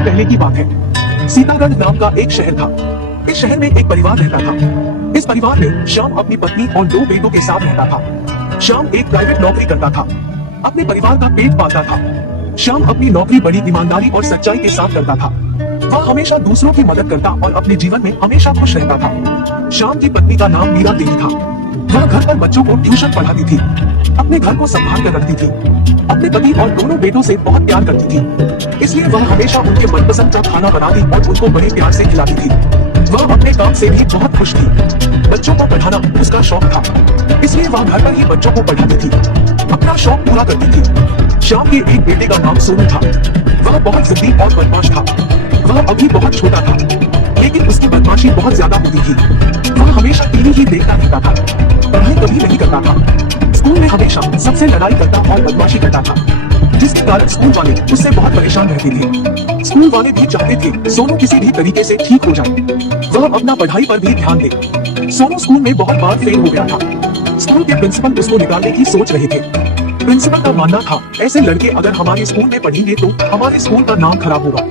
साल पहले की बात है। सीतागढ़ नाम का एक शहर था। इस शहर में एक परिवार रहता था। इस परिवार में श्याम अपनी पत्नी और 2 बेटों के साथ रहता था। श्याम एक प्राइवेट नौकरी करता था, अपने परिवार का पेट पालता था। श्याम अपनी नौकरी बड़ी ईमानदारी और सच्चाई के साथ करता था। वह हमेशा दूसरों की मदद करता और अपने जीवन में हमेशा खुश रहता था। श्याम की पत्नी का नाम मीरा देवी था। वह घर पर बच्चों को ट्यूशन पढ़ाती थी, अपने घर को संभाल कर रखती थी, अपने पति और दोनों बेटों से बहुत प्यार करती थी। इसलिए वह हमेशा उनके मनपसंद का खाना बनाती और उनको बड़े प्यार से खिलाती थी। वह अपने काम से भी बहुत खुश थी। बच्चों को पढ़ाना उसका शौक था, इसलिए वह घर पर ही बच्चों को पढ़ाती थी, अपना शौक पूरा करती थी। श्याम के एक बेटे का नाम सोनू था। वह बहुत जिद्दी और बदमाश था। वह अभी बहुत छोटा था, लेकिन उसकी बदमाशी बहुत ज्यादा होती थी। वह हमेशा टीवी ही देखता रहता था, पढ़ाई कभी नहीं करता था। स्कूल में हमेशा सबसे लड़ाई करता और बदमाशी करता था, जिसके कारण स्कूल वाले उससे बहुत परेशान रहते थे। स्कूल वाले भी चाहते थे सोनू किसी भी तरीके से ठीक हो जाए, वह अपना पढ़ाई पर भी ध्यान दे। सोनू स्कूल में बहुत बार फेल हो गया था। स्कूल के प्रिंसिपल उसको निकालने की सोच रहे थे। प्रिंसिपल का मानना था, ऐसे लड़के अगर हमारे स्कूल में पढ़ेंगे तो हमारे स्कूल का नाम खराब होगा,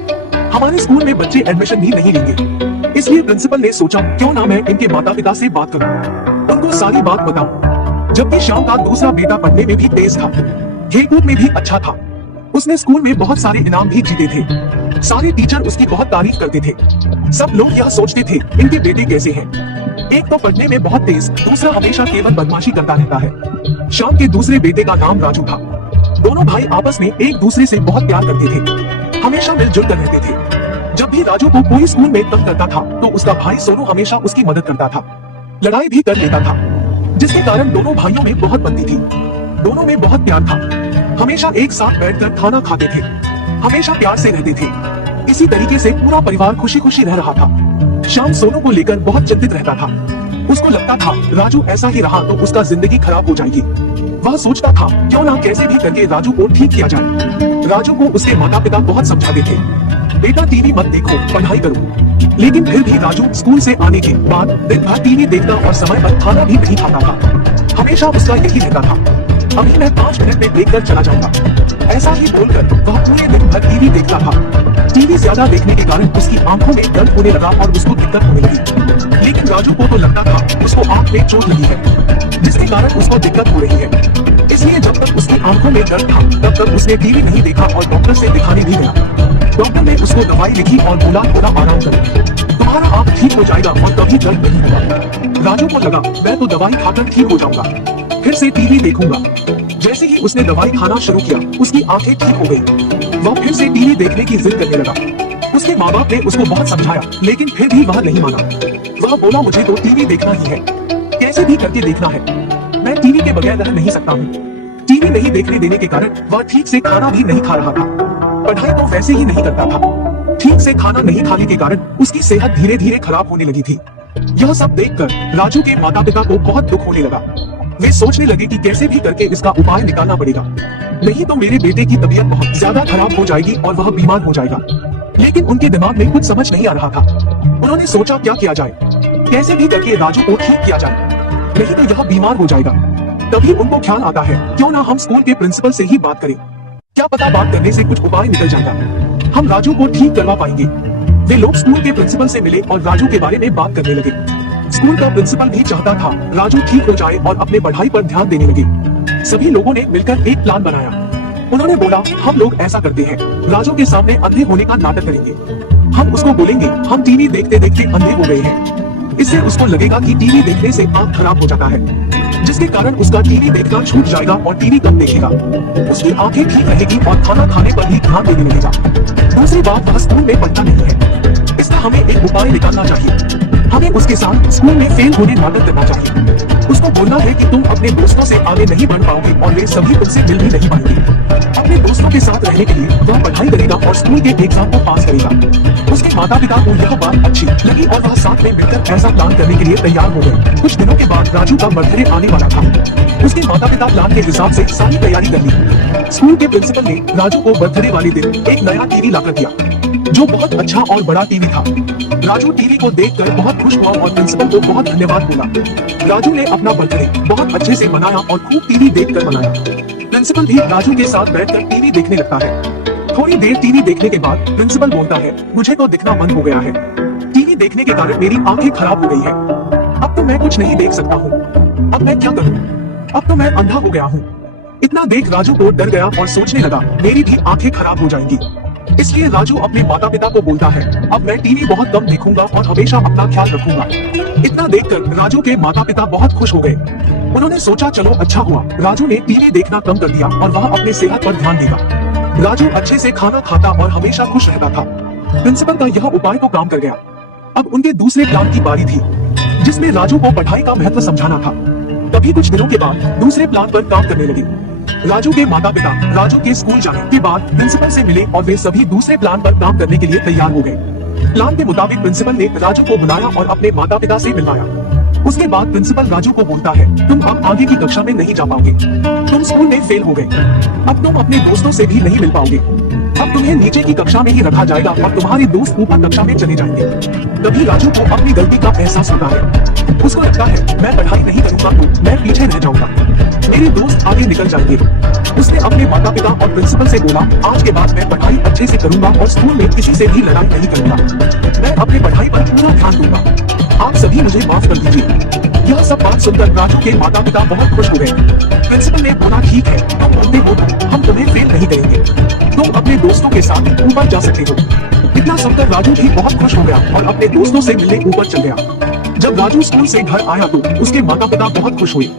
हमारे स्कूल में बच्चे एडमिशन भी नहीं लेंगे। इसलिए प्रिंसिपल ने सोचा, क्यों ना मैं इनके माता पिता से बात करूं, उनको सारी बात बताऊं। जबकि श्याम का दूसरा बेटा पढ़ने में भी तेज था, खेलकूद में भी अच्छा था। उसने स्कूल में बहुत सारे इनाम भी जीते थे। सारे टीचर उसकी बहुत तारीफ करते थे। सब लोग यह सोचते थे, इनके बेटे कैसे हैं। एक तो पढ़ने में बहुत तेज, दूसरा हमेशा केवल बदमाशी करता रहता है। श्याम के दूसरे बेटे का नाम राजू था। दोनों भाई आपस में एक दूसरे से बहुत प्यार करते थे, हमेशा मिलजुल कर रहते थे। जब भी राजू को कोई स्कूल में तंग करता था तो उसका भाई सोनू हमेशा उसकी मदद करता था, लड़ाई भी कर लेता था, जिसके कारण दोनों भाइयों में बहुत बनती थी। दोनों में बहुत प्यार था, हमेशा एक साथ बैठकर खाना खाते थे, हमेशा प्यार से रहते थे। इसी तरीके से पूरा परिवार खुशी खुशी रह रहा था। श्याम सोनू को लेकर बहुत चिंतित रहता था। उसको लगता था, राजू ऐसा ही रहा तो उसका जिंदगी खराब हो जाएगी। वह सोचता था, क्यों ना कैसे भी करके राजू को ठीक किया जाए। राजू को उसके माता पिता बहुत समझाते थे, बेटा टीवी मत देखो, पढ़ाई करो। लेकिन फिर भी राजू स्कूल से आने के बाद दिन भर टीवी देखता और समय पर खाना भी नहीं खाता था। हमेशा उसका यही रहता था, अभी मैं 5 मिनट में देखकर चला जाऊंगा। ऐसा ही बोलकर वह पूरे दिन भर टीवी देखता था। टीवी ज्यादा देखने के कारण उसकी आंखों में दर्द होने लगा और उसको दिक्कत होने लगी। लेकिन राजू को तो लगता था उसको आंख में चोट लगी है, जिसके कारण उसको दिक्कत हो रही है। इसलिए जब तक उसकी आंखों में दर्द था तब तक उसने टीवी नहीं देखा और डॉक्टर से दिखाने भी गया। डॉक्टर ने उसको दवाई लिखी और बोला, थोड़ा आराम करो, तुम्हारा आंख ठीक हो जाएगा और कभी दर्द नहीं होगा। राजू को लगा, मैं तो दवाई खाकर ठीक हो जाऊंगा, फिर से टीवी देखूंगा। जैसे ही उसने दवाई खाना शुरू किया, उसकी आंखें ठीक हो गई। वह फिर से टीवी देखने की जिद करने लगा। उसके माँ बाप ने उसको बहुत समझाया, लेकिन फिर भी वह नहीं माना। वह बोला, मुझे तो टीवी देखना ही है, कैसे भी करके देखना है, मैं टीवी के बगैर रह नहीं सकता हूँ। टीवी नहीं देखने देने के कारण वह ठीक से खाना भी नहीं खा रहा था, पढ़ाई तो वैसे ही नहीं करता था। ठीक से खाना नहीं खाने के कारण उसकी सेहत धीरे धीरे खराब होने लगी थी। यह सब देखकर राजू के माता पिता को बहुत दुख होने लगा। वे सोचने लगे कि कैसे भी करके इसका उपाय निकालना पड़ेगा, नहीं तो मेरे बेटे की तबीयत बहुत ज्यादा खराब हो जाएगी और वह बीमार हो जाएगा। लेकिन उनके दिमाग में कुछ समझ नहीं आ रहा था। उन्होंने सोचा, क्या किया जाए, कैसे भी करके राजू को ठीक किया जाए, नहीं तो यह बीमार हो जाएगा। तभी उनको ख्याल आता है, क्यों ना हम स्कूल के प्रिंसिपल से ही बात करें, क्या पता बात करने से कुछ उपाय निकल जाएगा, हम राजू को ठीक करवा पाएंगे। वे लोग स्कूल के प्रिंसिपल से मिले और राजू के बारे में बात करने लगे। स्कूल का प्रिंसिपल भी चाहता था राजू ठीक हो जाए और अपने पढ़ाई पर ध्यान देने लगे। सभी लोगों ने मिलकर एक प्लान बनाया। उन्होंने बोला, हम लोग ऐसा करते हैं, राजू के सामने अंधे होने का नाटक करेंगे। हम उसको बोलेंगे, हम टीवी देखते देखते अंधे हो गए हैं। इससे उसको लगेगा कि टीवी देखने से आंख खराब हो जाता है, जिसके कारण उसका टीवी देखना छूट जाएगा और टीवी कम देखेगा। उसकी आंखें ठीक रहेगी और खाना खाने पर भी ध्यान देने लगेगा। दूसरी बात, वह स्कूल में पढ़ता नहीं है, इसका हमें एक उपाय निकालना चाहिए। हमें उसके साथ स्कूल में फेल होने नाटक करना चाहिए। उसको बोलना है कि तुम अपने दोस्तों से आगे नहीं बढ़ पाओगे और वे सभी तुमसे मिल भी नहीं पाएंगे। अपने दोस्तों के साथ रहने के लिए वह पढ़ाई करेगा और स्कूल के एग्जाम को पास करेगा। उसके माता पिता को यह बात अच्छी लगी और वह साथ में मिलकर ऐसा प्लान करने के लिए तैयार हो गए। कुछ दिनों के बाद राजू का बर्थडे आने वाला था। उसके माता पिता प्लान के हिसाब से सारी तैयारी कर ली। स्कूल के प्रिंसिपल ने राजू को बर्थडे वाले दिन एक नया टीवी लाकर दिया, जो बहुत अच्छा और बड़ा टीवी था। राजू टीवी को देखकर बहुत खुश हुआ और प्रिंसिपल को बहुत धन्यवाद बोला। राजू ने अपना बर्थडे बहुत अच्छे से मनाया और खूब टीवी देखकर मनाया। प्रिंसिपल भी राजू के साथ बैठकर टीवी देखने लगता है। थोड़ी देर टीवी देखने के बाद प्रिंसिपल बोलता है, मुझे तो दिखना बंद हो गया है। टीवी देखने के कारण मेरी आंखें खराब हो गई है। अब तो मैं कुछ नहीं देख सकता हूँ। अब मैं क्या करूँ? अब तो मैं अंधा हो गया हूँ। इतना देख राजू को डर गया और सोचने लगा, मेरी भी आंखें खराब हो जाएंगी। इसलिए राजू अपने माता पिता को बोलता है, अब मैं टीवी बहुत कम देखूंगा और हमेशा अपना ख्याल रखूंगा। इतना देखकर राजू के माता पिता बहुत खुश हो गए। उन्होंने सोचा, चलो अच्छा हुआ राजू ने टीवी देखना कम कर दिया और वह अपने सेहत पर ध्यान देगा। राजू अच्छे से खाना खाता और हमेशा खुश रहता था। प्रिंसिपल का यह उपाय तो काम कर गया। अब उनके दूसरे प्लान की बारी थी, जिसमें राजू को पढ़ाई का महत्व समझाना था। तभी कुछ दिनों के बाद दूसरे प्लान पर काम करने लगे। राजू के माता पिता राजू के स्कूल जाने के बाद प्रिंसिपल से मिले और वे सभी दूसरे प्लान पर काम करने के लिए तैयार हो गए। प्लान के मुताबिक प्रिंसिपल ने राजू को बुलाया और अपने माता पिता से मिलवाया। उसके बाद प्रिंसिपल राजू को बोलता है, तुम अब आगे की कक्षा में नहीं जा पाओगे। तुम स्कूल में फेल हो गए। अब तुम अपने दोस्तों से भी नहीं मिल पाओगे। अब तुम्हें नीचे की कक्षा में ही रखा जाएगा और तुम्हारे दोस्त ऊपर कक्षा में चले जाएंगे। तभी राजू को अपनी गलती का एहसास होता है। उसको लगता है, मैं पढ़ाई नहीं करूंगा तो मैं पीछे रह जाऊंगा, मेरे दोस्त आगे निकल जाएंगे। उसने अपने माता पिता और प्रिंसिपल से बोला, आज के बाद मैं पढ़ाई अच्छे से करूंगा और स्कूल में किसी से भी लड़ाई नहीं करूंगा। मैं अपनी पढ़ाई पर पूरा ध्यान दूंगा। आप सभी मुझे माफ कर दीजिए। यह सब बात सुनकर राजू के माता पिता बहुत खुश हो गए। प्रिंसिपल ने बोला, ठीक है, तुम बोलते हो तो हम तुम्हें फेल नहीं करेंगे। तुम अपने दोस्तों के साथ ऊपर जा सकते हो। इतना सुनकर राजू भी बहुत खुश हो गया और अपने दोस्तों से मिलने ऊपर चल गया। जब राजू स्कूल से घर आया तो उसके माता पिता बहुत खुश हुए।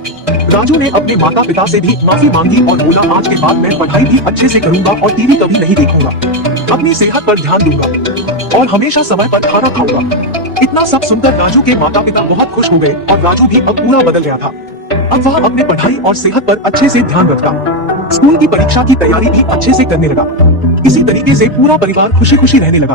राजू ने अपने माता पिता से भी माफी मांगी और बोला, आज के बाद मैं पढ़ाई भी अच्छे से करूंगा और टीवी कभी नहीं देखूंगा। अपनी सेहत पर ध्यान दूंगा और हमेशा समय पर खाना खाऊंगा। इतना सब सुनकर राजू के माता पिता बहुत खुश हो गए और राजू भी अब पूरा बदल गया था। अब वह अपने पढ़ाई और सेहत पर अच्छे से ध्यान रखता। स्कूल की परीक्षा की तैयारी भी अच्छे से करने लगा। इसी तरीके से पूरा परिवार खुशी खुशी रहने लगा।